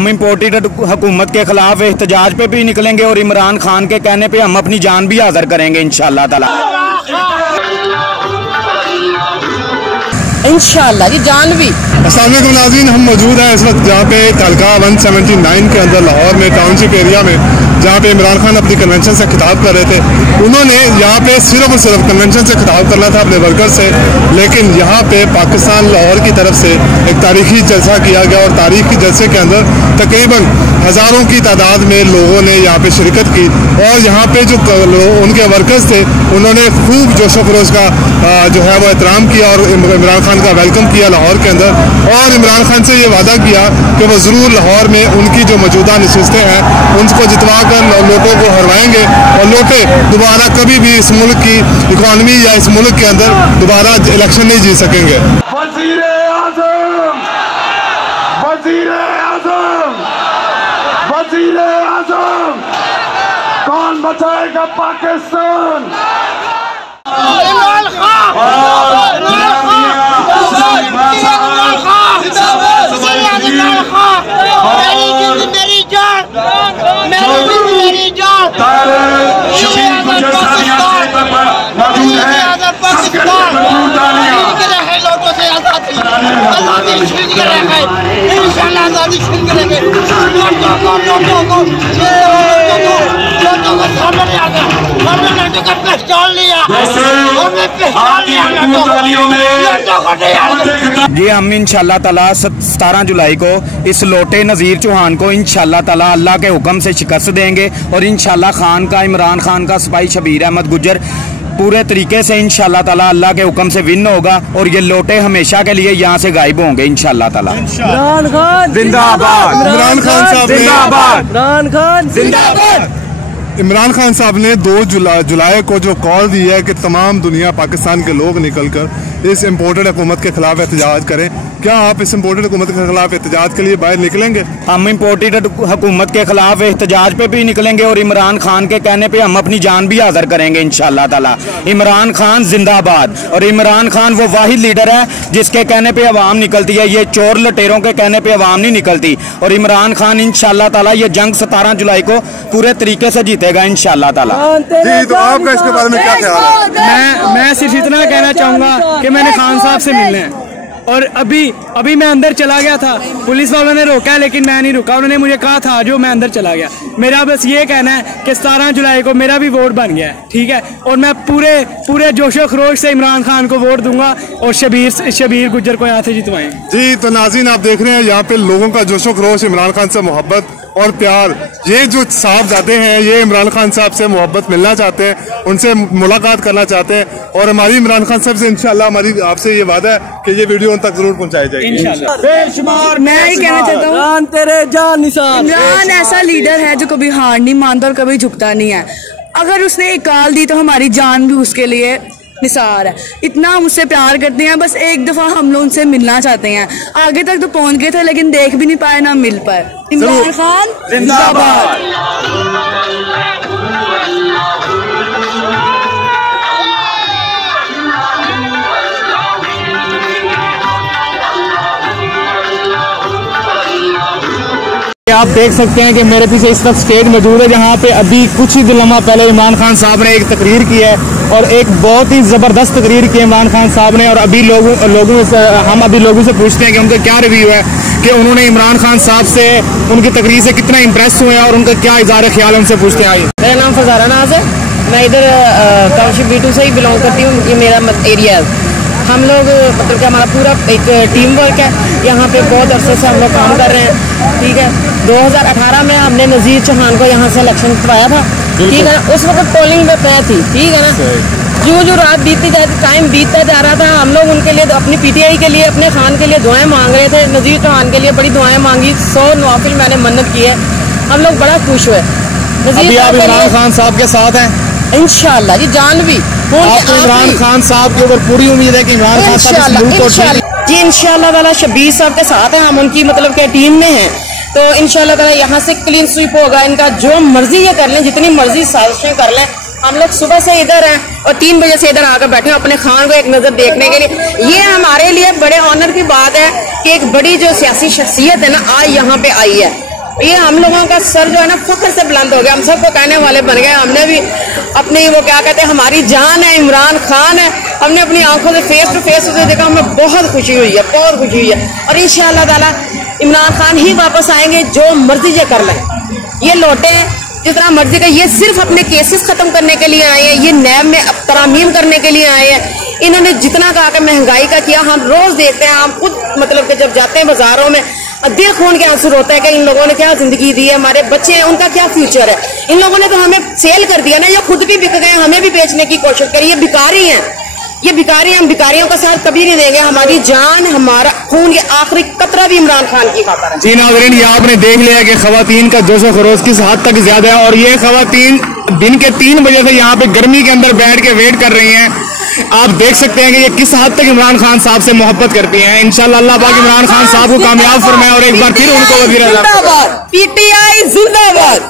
हम इम्पोर्टेड हुकूमत के खिलाफ एहतजाज पे भी निकलेंगे और इमरान खान के कहने पे हम अपनी जान भी हाजिर करेंगे इंशाअल्लाह ताला। इंशाअल्लाह जी जान भी। अस्सलाम वालेकुम नाज़रीन, हम मौजूद हैं इस वक्त जहाँ पे तलका 179 के अंदर लाहौर में टाउनशिप एरिया में, जहाँ पे इमरान खान अपनी कन्वेंशन से खिताब कर रहे थे। उन्होंने यहाँ पे सिर्फ और सिर्फ कन्वेंशन से खिताब करना था अपने वर्कर से, लेकिन यहाँ पे पाकिस्तान लाहौर की तरफ से एक तारीखी जलसा किया गया और तारीखी जलसे के अंदर तकरीबन हज़ारों की तादाद में लोगों ने यहाँ पे शिरकत की और यहाँ पे जो उनके वर्कर्स थे उन्होंने खूब जोशो खरोश का जो है वो एहतराम किया और इमरान खान का वेलकम किया लाहौर के अंदर, और इमरान खान से ये वादा किया कि वो ज़रूर लाहौर में उनकी जो मौजूदा नशिस्तें हैं उनको जितवा कर लोटों को हरवाएंगे और लोटे दोबारा कभी भी इस मुल्क की इकॉनमी या इस मुल्क के अंदर दोबारा इलेक्शन नहीं जीत सकेंगे। कौन बचाएगा पाकिस्तान? जी हम इंशाअल्लाह ताला 17 जुलाई को इस लोटे नज़ीर चौहान को इंशाअल्लाह ताला अल्लाह के हुक्म से शिकस्त देंगे और इंशाअल्लाह खान का, इमरान खान का सिपाही शबीर अहमद गुज्जर पूरे तरीके से इंशाअल्लाह ताला अल्लाह के हुक्म से विन होगा और ये लोटे हमेशा के लिए यहाँ से गायब होंगे इंशाअल्लाह ताला। इमरान खान जिंदाबाद, इमरान खान साहब जिंदाबाद, इमरान खान जिंदाबाद। इमरान खान साहब ने 2 जुलाई को जो कॉल दी है कि तमाम दुनिया पाकिस्तान के लोग निकलकर इस इम्पोर्टेड हुकूमत के खिलाफ एहतजाज करें, क्या आप इस इम्पोर्टेड हुकूमत के खिलाफ एहतजाज के लिए बाहर निकलेंगे? हम इम्पोर्टेड हुकूमत के खिलाफ एहतजाज पे भी निकलेंगे और इमरान खान के कहने पे हम अपनी जान भी हाजिर करेंगे इंशाअल्लाह ताला। इमरान खान जिंदाबाद। और इमरान खान वो वाहिद लीडर है जिसके कहने पे अवाम निकलती है, ये चोर लटेरों के कहने पे अवाम नहीं निकलती। और इमरान खान इंशाअल्लाह ताला ये जंग 17 जुलाई को पूरे तरीके से जीतेगा इंशाअल्लाह ताला। जी, तो आपका इसके बारे में क्या ख्याल है? मैं सिर्फ इतना कहना चाहूँगा कि मैंने खान साहब से मिलना है और अभी मैं अंदर चला गया था, पुलिस वालों ने रोका है लेकिन मैं नहीं रुका, उन्होंने मुझे कहा था जो, मैं अंदर चला गया। मेरा बस ये कहना है कि 17 जुलाई को मेरा भी वोट बन गया है, ठीक है, और मैं पूरे जोशो खरोश से इमरान खान को वोट दूंगा और शबीर गुज्जर को यहाँ से जितवाएंगे। जी, तो नाज़रीन आप देख रहे हैं यहाँ पे लोगों का जोशो खरोश, इमरान खान से मोहब्बत और प्यार। ये जो साहबजादे हैं ये इमरान खान साहब से मोहब्बत मिलना चाहते हैं, उनसे मुलाकात करना चाहते हैं और हमारी इमरान खान साहब से इंशाल्लाह हमारी आपसे ये वादा है कि ये वीडियो उन तक जरूर पहुंचाई जाएगी इंशाल्लाह। बेशुमार मैं ही कहना चाहता हूँ, तेरे जान निसार इमरान ऐसा लीडर है जो कभी हार नहीं मानता और कभी झुकता नहीं है। अगर उसने एक कॉल दी तो हमारी जान भी उसके लिए निसार है। इतना हम उससे प्यार करते हैं, बस एक दफा हम लोग उनसे मिलना चाहते हैं। आगे तक तो पहुंच गए थे लेकिन देख भी नहीं पाए ना मिल पाए। इमरान खान जिंदाबाद। आप देख सकते हैं कि मेरे पीछे इस वक्त स्टेज मौजूद है जहां पे अभी कुछ ही लम्हा पहले इमरान खान साहब ने एक तकरीर की है और एक बहुत ही ज़बरदस्त तकरीर की इमरान खान साहब ने। और अभी हम अभी लोगों से पूछते हैं कि उनका क्या रिव्यू है, कि उन्होंने इमरान खान साहब से उनकी तकरीर से कितना इम्प्रेस हुए हैं और उनका क्या इज़हार ख्याल उनसे पूछते हैं। मेरा नाम फजारा नाज है, मैं इधर टाउनशिप B2 से ही बिलोंग करती हूँ, ये मेरा एरिया है। हम लोग मतलब कि हमारा पूरा एक टीम वर्क है, यहाँ पे बहुत अरसे से हम लोग काम कर रहे हैं, ठीक है। 2018 में हमने नज़ीर चौहान को यहाँ से इलेक्शन करवाया था, ठीक है ना। उस वक्त पोलिंग में तय थी, ठीक है ना। जो रात बीतती जाती, टाइम बीतता जा रहा था, हम लोग उनके लिए अपनी PTI के लिए, अपने खान के लिए दुआएं मांग रहे थे। नज़ीर चौहान के लिए बड़ी दुआएं मांगी, 100 नवाफिल मैंने मन्नत की है, हम लोग बड़ा खुश हुए। अभी आप इमरान खान साहब के साथ हैं इंशाल्लाह जी, जान भी आपको इमरान खान साहब के ऊपर पूरी उम्मीद है कि इमरान खान साहब इस मुल्क को जी इंशाल्लाह ताला शबीर साहब के साथ हैं, हम उनकी मतलब के टीम में हैं, तो इंशाल्लाह ताला यहाँ से क्लीन स्वीप होगा। इनका जो मर्जी ये कर लें, जितनी मर्जी साजिशें कर लें, हम लोग सुबह से इधर हैं और 3 बजे से इधर आकर बैठे हैं अपने खान को एक नजर देखने के लिए। ये हमारे लिए बड़े ऑनर की बात है कि एक बड़ी जो सियासी शख्सियत है ना, आज यहाँ पे आई है। ये हम लोगों का सर जो है ना फख्र से बुलंद हो गया, हम सबको कहने वाले बन गए। हमने भी अपनी वो क्या कहते हैं हमारी जान है इमरान खान है, हमने अपनी आंखों से फेस टू फेस उसे देखा, हमें बहुत खुशी हुई है, बहुत खुशी हुई है। और इंशाअल्लाह ताला इमरान खान ही वापस आएंगे, जो मर्जी ये कर लें, ये लौटे जितना मर्जी का। ये सिर्फ अपने केसेस खत्म करने के लिए आए हैं, ये नैब में अब तरामीम करने के लिए आए हैं। इन्होंने जितना कहा कि महंगाई का किया, हम रोज देखते हैं, हम खुद मतलब कि जब जाते हैं बाजारों में दिल खोल के आंसू रोता है कि इन लोगों ने क्या जिंदगी दी है, हमारे बच्चे हैं उनका क्या फ्यूचर है। इन लोगों ने तो हमें सेल कर दिया ना, ये खुद भी बिक गए, हमें भी बेचने की कोशिश करी। ये भिखारी हैं, ये भिखारी, हम भिखारियों का साथ कभी नहीं देंगे। हमारी जान, हमारा खून, ये आखिरी कतरा भी इमरान खान की खातर है। जी नाज़रीन, ये आपने देख लिया कि खवातीन का जोश व खरोश किस हद तक ज्यादा है, और ये खवातीन दिन के 3 बजे से यहाँ पे गर्मी के अंदर बैठ के वेट कर रही हैं। आप देख सकते हैं कि ये किस हद तक इमरान खान साहब से मोहब्बत करती हैं। इंशाल्लाह अल्लाह पाक इमरान खान साहब को कामयाब फरमाए और एक बार फिर उनको वज़ीर-ए-आज़म। PTI जिंदाबाद।